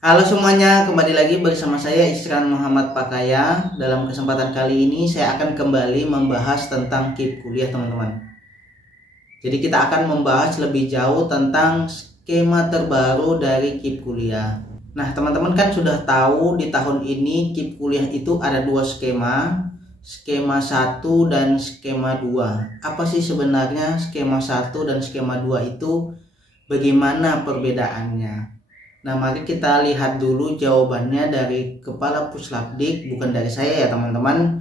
Halo semuanya, kembali lagi bersama saya Isran Muhammad Pakaya. Dalam kesempatan kali ini saya akan kembali membahas tentang KIP kuliah teman-teman. Jadi kita akan membahas lebih jauh tentang skema terbaru dari KIP kuliah. Nah teman-teman kan sudah tahu di tahun ini KIP kuliah itu ada dua skema. Skema 1 dan skema 2. Apa sih sebenarnya skema 1 dan skema 2 itu? Bagaimana perbedaannya? Nah, mari kita lihat dulu jawabannya dari Kepala Puslapdik, bukan dari saya ya teman-teman,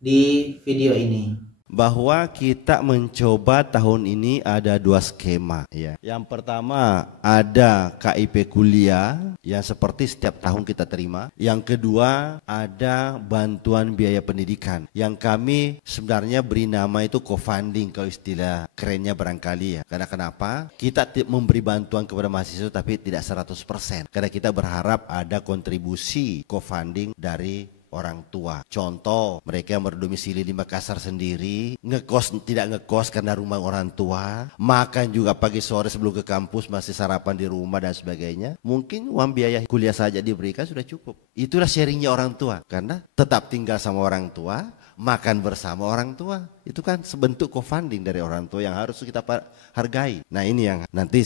di video ini. Bahwa kita mencoba tahun ini ada dua skema ya. Yang pertama ada KIP kuliah yang seperti setiap tahun kita terima. Yang kedua ada bantuan biaya pendidikan yang kami sebenarnya beri nama itu co-funding kalau istilah kerennya barangkali ya. Karena kenapa? Kita memberi bantuan kepada mahasiswa tapi tidak 100%. Karena kita berharap ada kontribusi co-funding dari orang tua. Contoh, mereka yang berdomisili di Makassar sendiri, tidak ngekos karena rumah orang tua, makan juga pagi sore sebelum ke kampus masih sarapan di rumah dan sebagainya. Mungkin uang biaya kuliah saja diberikan sudah cukup. Itulah sharingnya orang tua, karena tetap tinggal sama orang tua, makan bersama orang tua. Itu kan sebentuk co-funding dari orang tua yang harus kita hargai. Nah ini yang nanti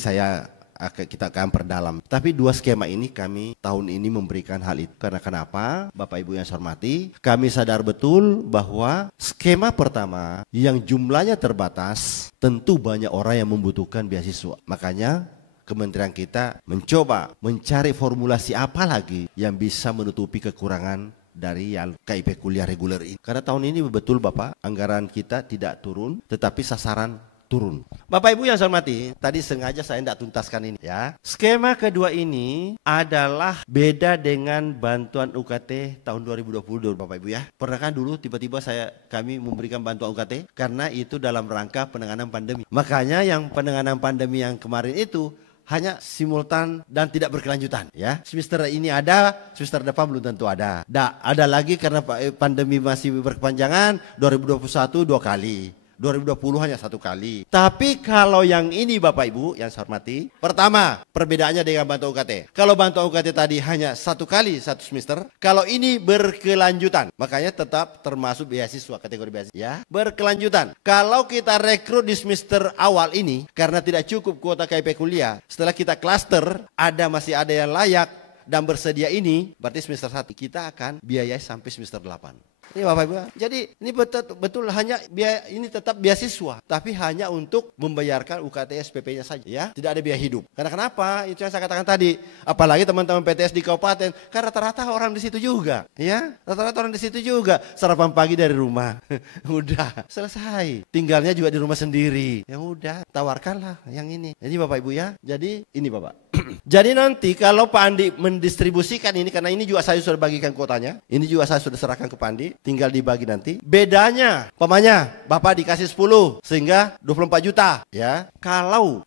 kita akan perdalam. Tapi dua skema ini kami tahun ini memberikan hal itu. Karena kenapa? Bapak Ibu yang saya hormati, kami sadar betul bahwa skema pertama yang jumlahnya terbatas, tentu banyak orang yang membutuhkan beasiswa. Makanya kementerian kita mencoba mencari formulasi apa lagi yang bisa menutupi kekurangan dari yang KIP kuliah reguler ini. Karena tahun ini betul Bapak, anggaran kita tidak turun, tetapi sasaran turun. Bapak Ibu yang saya hormati, tadi sengaja saya tidak tuntaskan ini ya. Skema kedua ini adalah beda dengan bantuan UKT tahun 2020 Bapak Ibu ya. Pernah kan dulu tiba-tiba kami memberikan bantuan UKT karena itu dalam rangka penanganan pandemi. Makanya yang penanganan pandemi yang kemarin itu hanya simultan dan tidak berkelanjutan ya. Semester ini ada, semester depan belum tentu ada. Ada lagi karena pandemi masih berkepanjangan, 2021 dua kali. 2020 hanya satu kali. Tapi kalau yang ini Bapak Ibu yang saya hormati, pertama perbedaannya dengan bantuan UKT. Kalau bantuan UKT tadi hanya satu kali satu semester, kalau ini berkelanjutan, makanya tetap termasuk beasiswa, kategori beasiswa ya, berkelanjutan. Kalau kita rekrut di semester awal ini karena tidak cukup kuota KIP kuliah, setelah kita klaster masih ada yang layak dan bersedia ini, berarti semester 1 kita akan biayai sampai semester 8. Ini Bapak Ibu. Jadi ini betul hanya biaya ini tetap beasiswa, tapi hanya untuk membayarkan UKT SPP-nya saja ya, tidak ada biaya hidup. Karena kenapa? Itu yang saya katakan tadi. Apalagi teman-teman PTS di kabupaten, karena rata-rata orang di situ juga, ya. Rata-rata orang di situ juga sarapan pagi dari rumah. Udah selesai. Tinggalnya juga di rumah sendiri. Ya udah, tawarkanlah yang ini. Jadi Bapak Ibu ya. Jadi ini Bapak. Jadi nanti kalau Pak Andi mendistribusikan ini, karena ini juga saya sudah bagikan kuotanya, ini juga saya sudah serahkan ke Pak Andi, tinggal dibagi nanti. Bedanya, umpamanya Bapak dikasih 10 sehingga 24 juta ya. Kalau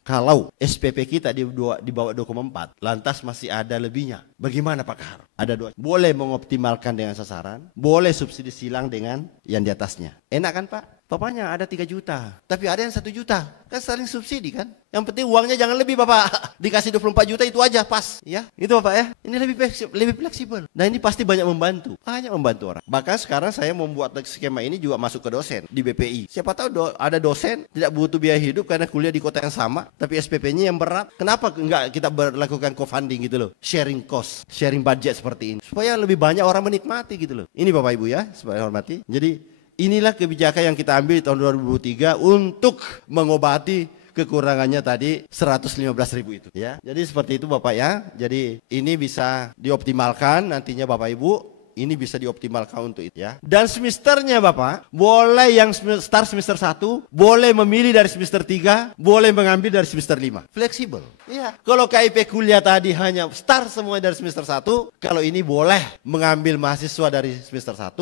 SPP kita di bawah 2,4, lantas masih ada lebihnya. Bagaimana Pak Kahar? Ada dua. Boleh mengoptimalkan dengan sasaran, boleh subsidi silang dengan yang di atasnya. Enak kan Pak? Bapaknya ada 3 juta, tapi ada yang 1 juta. Kan saling subsidi kan? Yang penting uangnya jangan lebih Bapak. Dikasih 24 juta itu aja pas. Ya, itu Bapak ya. Ini lebih fleksibel. Nah ini pasti banyak membantu. Banyak membantu orang. Bahkan sekarang saya membuat skema ini juga masuk ke dosen di BPI. Siapa tahu ada dosen tidak butuh biaya hidup karena kuliah di kota yang sama, tapi SPP-nya yang berat. Kenapa enggak kita berlakukan co-funding gitu loh? Sharing cost, sharing budget seperti ini. Supaya lebih banyak orang menikmati gitu loh. Ini Bapak Ibu ya, supaya hormati. Jadi inilah kebijakan yang kita ambil di tahun 2003 untuk mengobati kekurangannya tadi 115.000 itu ya. Jadi seperti itu Bapak ya. Jadi ini bisa dioptimalkan nantinya Bapak Ibu. Ini bisa dioptimalkan untuk itu ya. Dan semesternya Bapak, boleh yang start semester 1, boleh memilih dari semester 3, boleh mengambil dari semester 5. Fleksibel. Ya. Kalau KIP kuliah tadi hanya start semua dari semester 1, kalau ini boleh mengambil mahasiswa dari semester 1,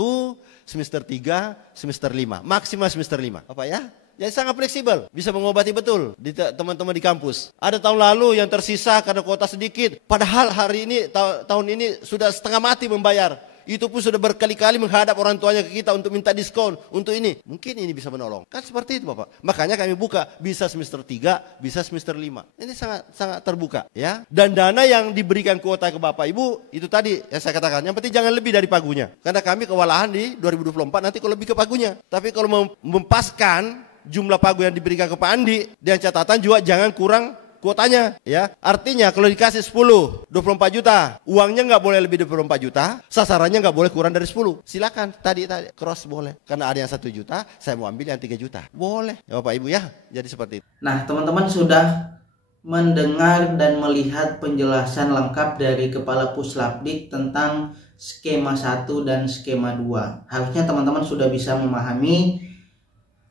semester 3, semester 5, maksimal semester 5. Bapak ya? Jadi sangat fleksibel, bisa mengobati betul di teman-teman di kampus. Ada tahun lalu yang tersisa karena kuota sedikit, padahal hari ini tahun ini sudah setengah mati membayar. Itu pun sudah berkali-kali menghadap orang tuanya ke kita untuk minta diskon, untuk ini. Mungkin ini bisa menolong. Kan seperti itu Bapak. Makanya kami buka, bisa semester 3, bisa semester 5. Ini sangat terbuka ya. Dan dana yang diberikan kuota ke Bapak Ibu, itu tadi yang saya katakan. Yang penting jangan lebih dari pagunya. Karena kami kewalahan di 2024 nanti kalau lebih ke pagunya. Tapi kalau mempaskan jumlah pagu yang diberikan ke Pak Andi, dan catatan juga jangan kurang kuotanya ya. Artinya kalau dikasih 10, 24 juta, uangnya nggak boleh lebih dari 24 juta, sasarannya nggak boleh kurang dari 10. Silakan tadi cross boleh. Karena ada yang 1 juta, saya mau ambil yang 3 juta. Boleh ya Bapak Ibu ya. Jadi seperti itu. Nah teman-teman sudah mendengar dan melihat penjelasan lengkap dari Kepala Puslapdik tentang skema 1 dan skema 2. Harusnya teman-teman sudah bisa memahami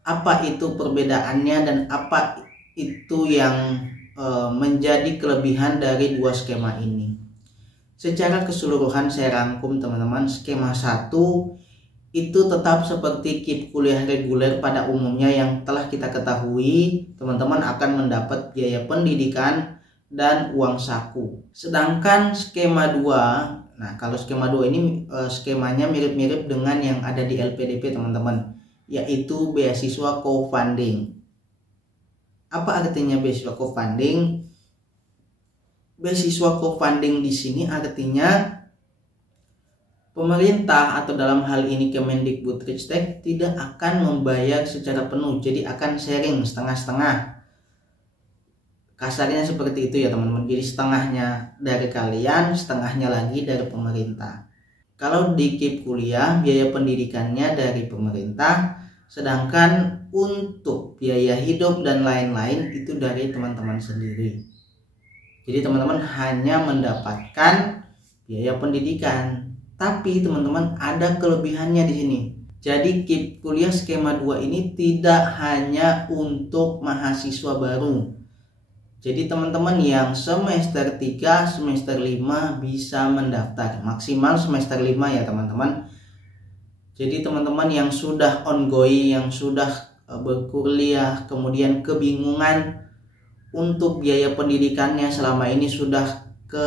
apa itu perbedaannya dan apa itu yang menjadi kelebihan dari dua skema ini. Secara keseluruhan saya rangkum teman-teman, skema 1 itu tetap seperti KIP kuliah reguler pada umumnya yang telah kita ketahui, teman-teman akan mendapat biaya pendidikan dan uang saku. Sedangkan skema 2, nah kalau skema 2 ini skemanya mirip-mirip dengan yang ada di LPDP teman-teman, yaitu beasiswa co-funding. Apa artinya beasiswa co-funding? Beasiswa co-funding di sini artinya pemerintah atau dalam hal ini Kemendikbudristek tidak akan membayar secara penuh, jadi akan sharing setengah-setengah. Kasarnya seperti itu ya teman-teman. Jadi setengahnya dari kalian, setengahnya lagi dari pemerintah. Kalau di KIP kuliah biaya pendidikannya dari pemerintah, sedangkan untuk biaya hidup dan lain-lain itu dari teman-teman sendiri. Jadi teman-teman hanya mendapatkan biaya pendidikan, tapi teman-teman ada kelebihannya di sini. Jadi KIP kuliah skema 2 ini tidak hanya untuk mahasiswa baru. Jadi teman-teman yang semester 3, semester 5 bisa mendaftar. Maksimal semester 5 ya teman-teman. Jadi teman-teman yang sudah ongoing, yang sudah berkuliah, kemudian kebingungan untuk biaya pendidikannya selama ini, sudah ke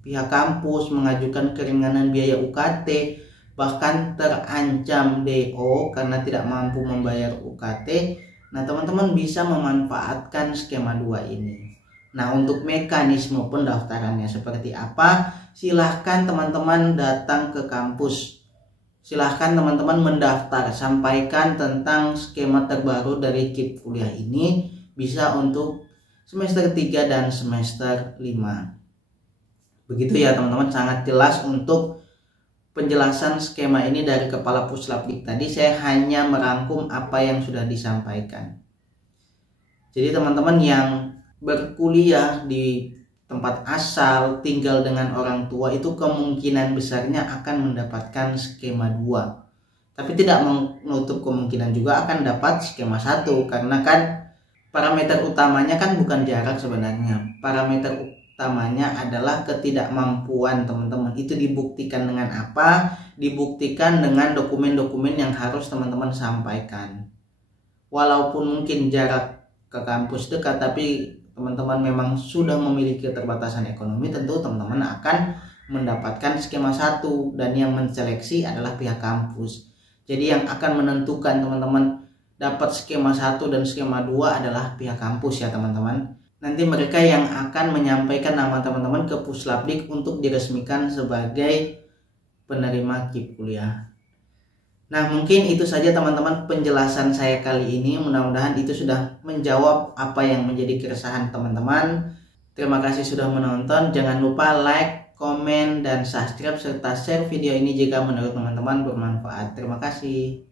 pihak kampus mengajukan keringanan biaya UKT, bahkan terancam DO karena tidak mampu membayar UKT. Nah teman-teman bisa memanfaatkan skema 2 ini. Nah untuk mekanisme pendaftarannya seperti apa, silahkan teman-teman datang ke kampus. Silahkan teman-teman mendaftar, sampaikan tentang skema terbaru dari KIP kuliah ini, bisa untuk semester 3 dan semester 5. Begitu ya teman-teman, sangat jelas untuk penjelasan skema ini dari Kepala Puslapdik tadi. Saya hanya merangkum apa yang sudah disampaikan. Jadi teman-teman yang berkuliah di tempat asal, tinggal dengan orang tua, itu kemungkinan besarnya akan mendapatkan skema 2. Tapi tidak menutup kemungkinan juga akan dapat skema 1, karena kan parameter utamanya kan bukan jarak sebenarnya. Parameter utamanya adalah ketidakmampuan teman-teman. Itu dibuktikan dengan apa? Dibuktikan dengan dokumen-dokumen yang harus teman-teman sampaikan. Walaupun mungkin jarak ke kampus dekat, tapi teman-teman memang sudah memiliki keterbatasan ekonomi, tentu teman-teman akan mendapatkan skema 1, dan yang menseleksi adalah pihak kampus. Jadi yang akan menentukan teman-teman dapat skema 1 dan skema 2 adalah pihak kampus ya teman-teman. Nanti mereka yang akan menyampaikan nama teman-teman ke Puslapdik untuk diresmikan sebagai penerima KIP kuliah. Nah mungkin itu saja teman-teman penjelasan saya kali ini. Mudah-mudahan itu sudah menjawab apa yang menjadi keresahan teman-teman. Terima kasih sudah menonton. Jangan lupa like, komen, dan subscribe serta share video ini jika menurut teman-teman bermanfaat. Terima kasih.